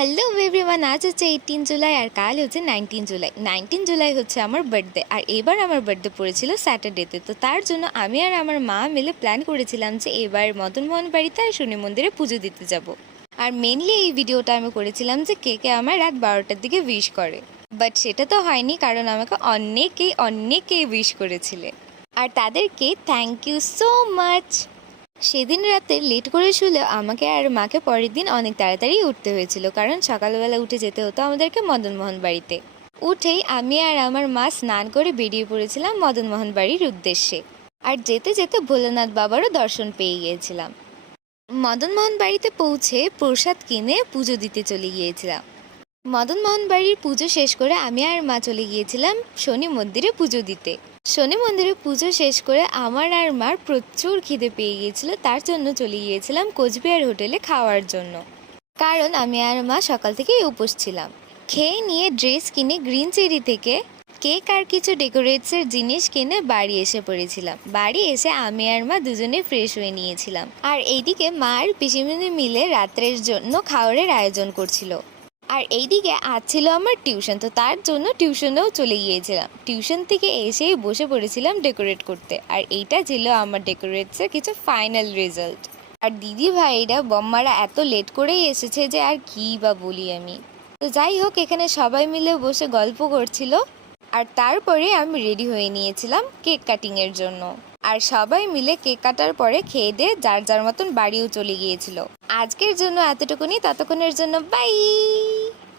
Hello everyone, আজ হচ্ছে 18 জুলাই আর কাল হচ্ছে 19 জুলাই। 19 জুলাই হচ্ছে আমার বার্থডে, আর এবার আমার বার্থডে পড়েছিল স্যাটারডেতে। তো তার জন্য আমি আর আমার মা মিলে প্ল্যান করেছিলাম যে এবার মদন মোহন বাড়িতে আর শনি মন্দিরে পুজো দিতে যাব। আর মেনলি এই ভিডিওটা আমি করেছিলাম যে কে আমার রাত 12টার দিকে উইশ করে, বাট সেটা তো হয়নি, কারণ আমাকে অনেকেই উইশ করেছিলে, আর তাদেরকে থ্যাংক ইউ সো মাচ। সেদিন রাতে লেট করে শুলে আমাকে আর মাকে পরের দিন অনেক তাড়াতাড়ি উঠতে হয়েছিল, কারণ সকালবেলা উঠে যেতে হতো আমাদেরকে মদনমোহন বাড়িতে। উঠেই আমি আর আমার মা স্নান করে বেরিয়ে পড়েছিলাম মদনমোহন বাড়ির উদ্দেশ্যে। আর যেতে যেতে ভোলানাথ বাবারও দর্শন পেয়ে গিয়েছিলাম। মদনমোহন বাড়িতে পৌঁছে প্রসাদ কিনে পুজো দিতে চলে গিয়েছিলাম। মদনমোহন বাড়ির পুজো শেষ করে আমি আর মা চলে গিয়েছিলাম শনি মন্দিরে পুজো দিতে। শনি মন্দিরে পুজো শেষ করে আমার আর মার প্রচুর খিদে পেয়ে গিয়েছিল, তার জন্য চলে গিয়েছিলাম কোচবিহার হোটেলে খাওয়ার জন্য, কারণ আমি আর মা সকাল থেকেই উপোস ছিলাম। খেয়ে নিয়ে ড্রেস কিনে গ্রিন চেরি থেকে কেক আর কিছু ডেকোরেটসের জিনিস কিনে বাড়ি এসে পড়েছিলাম। বাড়ি এসে আমি আর মা দুজনে ফ্রেশ হয়ে নিয়েছিলাম, আর এইদিকে মা আর পিসিমণি মিলে রাত্রের জন্য খাওয়ারের আয়োজন করছিল। আর এইদিকে আজ ছিল আমার টিউশন, তো তার জন্য টিউশনেও চলে গিয়েছিলাম। টিউশন থেকে এসেই বসে পড়েছিলাম ডেকোরেট করতে, আর এইটা ছিল আমার ডেকোরেটসের কিছু ফাইনাল রেজাল্ট। আর দিদি ভাইরা বম্মারা এত লেট করেই এসেছে যে আর কী বা বলি আমি। তো যাই হোক, এখানে সবাই মিলে বসে গল্প করছিল, আর তারপরে আমি রেডি হয়ে নিয়েছিলাম কেক কাটিংয়ের জন্য। আর সবাই মিলে কেক কাটার পরে খেয়ে দিয়ে যার যার মতন বাড়িও চলে গিয়েছিল। আজকের জন্য এতটুকুনি, ততক্ষণের জন্য বাই।